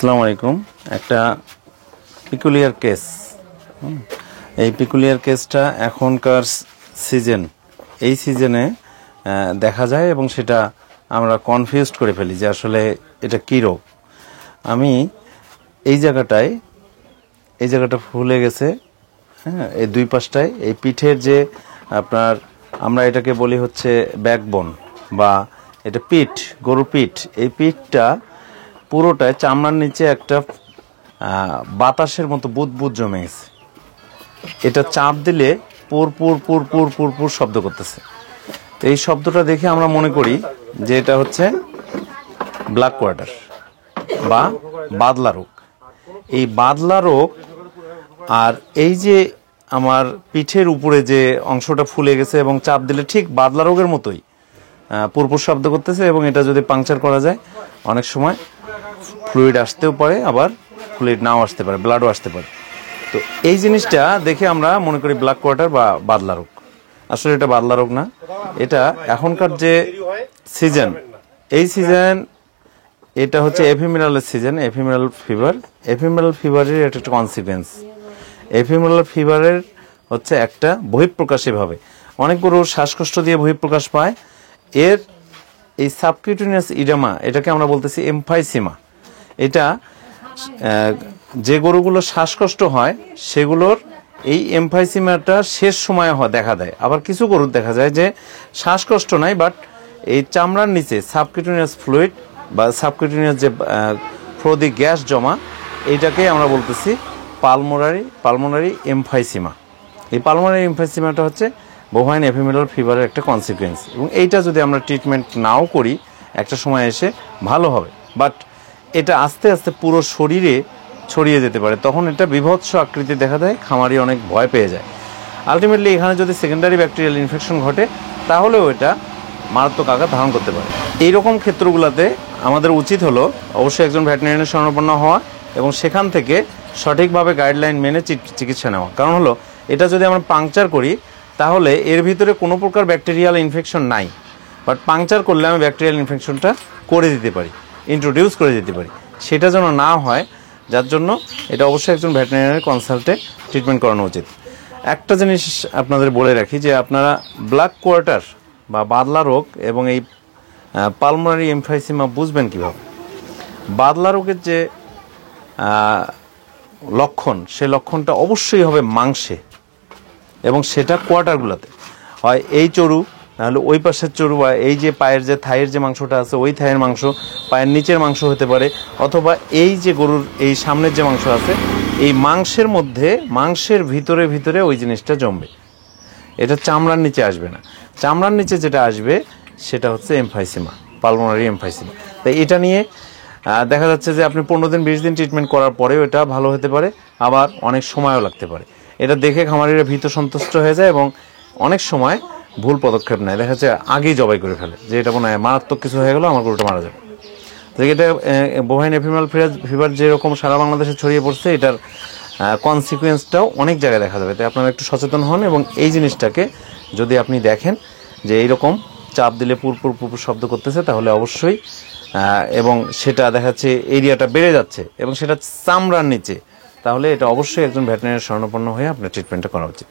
আসসালামু আলাইকুম। একটা পিকুলিয়ার কেস, এই পিকুলিয়ার কেসটা এখনকার সিজন, এই সিজনে দেখা যায় এবং সেটা আমরা কনফিউজড করে ফেলি যে আসলে এটা কী রোগ। আমি এই জায়গাটা ফুলে গেছে, হ্যাঁ, এই দুই পাশটায়, এই পিঠের যে আপনার, আমরা এটাকে বলি হচ্ছে ব্যাকবোন বা এটা পিঠ, গরুর পিঠ। এই পিঠটা পুরোটায় চামড়ার নিচে একটা বাতাসের মতো বুদবুদ জমে গেছে। এটা চাপ দিলে পুর পুর পুর পুর পুর পুর শব্দ করতেছে। তো এই শব্দটা দেখে আমরা মনে করি যে এটা হচ্ছে ব্ল্যাক কোয়ার্টার বা বাদলা রোগ। এই বাদলা রোগ, আর এই যে আমার পিঠের উপরে যে অংশটা ফুলে গেছে এবং চাপ দিলে ঠিক বাদলা রোগের মতোই পুরপুর শব্দ করতেছে, এবং এটা যদি পাংচার করা যায় অনেক সময় ফ্লুইড আসতেও পারে, আবার ফ্লুইড নাও আসতে পারে, ব্লাডও আসতে পারে। তো এই জিনিসটা দেখে আমরা মনে করি ব্ল্যাক কোয়ার্টার বা বাদলা রোগ। আসলে এটা বাদলা রোগ না, এটা এখনকার যে সিজন, এই সিজন এটা হচ্ছে এফিমেরালের সিজন, এফিমেরাল ফিভার। এফিমেরাল ফিভারের এটা একটা কনসিকুয়েন্স। এফিমেরাল ফিভারের হচ্ছে একটা বহিঃপ্রকাশ। এভাবে অনেক গরুর শ্বাসকষ্ট দিয়ে বহিঃপ্রকাশ পায়। এর এই সাবকিউটেনিয়াস ইডেমা, এটাকে আমরা বলতেছি এমফাইসিমা। এটা যে গরুগুলো শ্বাসকষ্ট হয় সেগুলোর এই এমফাইসিমাটা শেষ সময়ে দেখা দেয়। আবার কিছু গরুর দেখা যায় যে শ্বাসকষ্ট নাই, বাট এই চামড়ার নিচে সাবকিউটেনিয়াস ফ্লুইড বা সাবকিউটেনিয়াস যে ফ্রোদি গ্যাস জমা, এইটাকে আমরা বলতেছি পালমোনারি এমফাইসিমা। এই পালমোনারি এমফাইসিমাটা হচ্ছে বোভাইন এফিমেরাল ফিভারের একটা কনসিকুয়েন্স, এবং এইটা যদি আমরা ট্রিটমেন্ট নাও করি একটা সময় এসে ভালো হবে, বাট এটা আস্তে আস্তে পুরো শরীরে ছড়িয়ে যেতে পারে। তখন এটা বিভৎস আকৃতি দেখা দেয়, খামারি অনেক ভয় পেয়ে যায়। আলটিমেটলি এখানে যদি সেকেন্ডারি ব্যাকটেরিয়াল ইনফেকশন ঘটে তাহলেও এটা মারাত্মক আকার ধারণ করতে পারে। এইরকম ক্ষেত্রগুলোতে আমাদের উচিত হলো অবশ্যই একজন ভেটেরিনারির শরণাপন্ন হওয়া এবং সেখান থেকে সঠিকভাবে গাইডলাইন মেনে চিকিৎসা নেওয়া। কারণ হলো এটা যদি আমরা পাংচার করি তাহলে এর ভিতরে কোনো প্রকার ব্যাকটেরিয়াল ইনফেকশন নাই, বাট পাংচার করলে আমি ব্যাকটেরিয়াল ইনফেকশনটা করে দিতে পারি, ইন্ট্রোডিউস করে দিতে পারি। সেটা যেন না হয়, যার জন্য এটা অবশ্যই একজন ভেটেরিনারি কনসাল্টে ট্রিটমেন্ট করানো উচিত। একটা জিনিস আপনাদের বলে রাখি যে আপনারা ব্ল্যাক কোয়ার্টার বা বাদলা রোগ এবং এই পালমোনারি এমফাইসিমা বুঝবেন কীভাবে। বাদলা রোগের যে লক্ষণ, সে লক্ষণটা অবশ্যই হবে মাংসে, এবং সেটা কোয়ার্টারগুলোতে হয় এই চরু, নাহলে ওই পাশের চরু, বা এই যে পায়ের যে থাইয়ের যে মাংসটা আছে ওই থাইয়ের মাংস, পায়ের নিচের মাংস হতে পারে, অথবা এই যে গরুর এই সামনের যে মাংস আছে এই মাংসের মধ্যে, মাংসের ভিতরে ভিতরে ওই জিনিসটা জমবে। এটা চামড়ার নিচে আসবে না। চামড়ার নিচে যেটা আসবে সেটা হচ্ছে এমফাইসিমা, পালমোনারি এমফাইসিমা। তাই এটা নিয়ে দেখা যাচ্ছে যে আপনি 15 দিন 20 দিন ট্রিটমেন্ট করার পরেও এটা ভালো হতে পারে, আবার অনেক সময়ও লাগতে পারে। এটা দেখে খামারিরা ভীত সন্তুষ্ট হয়ে যায় এবং অনেক সময় ভুল পদক্ষেপ নেয়, দেখা যাচ্ছে আগেই জবাই করে ফেলে যে এটা মনে হয় মারাত্মক কিছু হয়ে গেলো, আমার গরুটা মারা যাবে। তো এটা বোভাইন এফিমেরাল ফিভার যেরকম সারা বাংলাদেশে ছড়িয়ে পড়ছে, এটার কনসিকুয়েন্সটাও অনেক জায়গায় দেখা যাবে। তাই আপনারা একটু সচেতন হন, এবং এই জিনিসটাকে যদি আপনি দেখেন যে এইরকম চাপ দিলে পুরপুর পুরপুর শব্দ করতেছে, তাহলে অবশ্যই এবং সেটা দেখা যাচ্ছে এরিয়াটা বেড়ে যাচ্ছে এবং সেটা চামড়ার নিচে, তাহলে এটা অবশ্যই একজন ভেটেরিনারি শরণাপন্ন হয়ে আপনার ট্রিটমেন্টটা করা উচিত।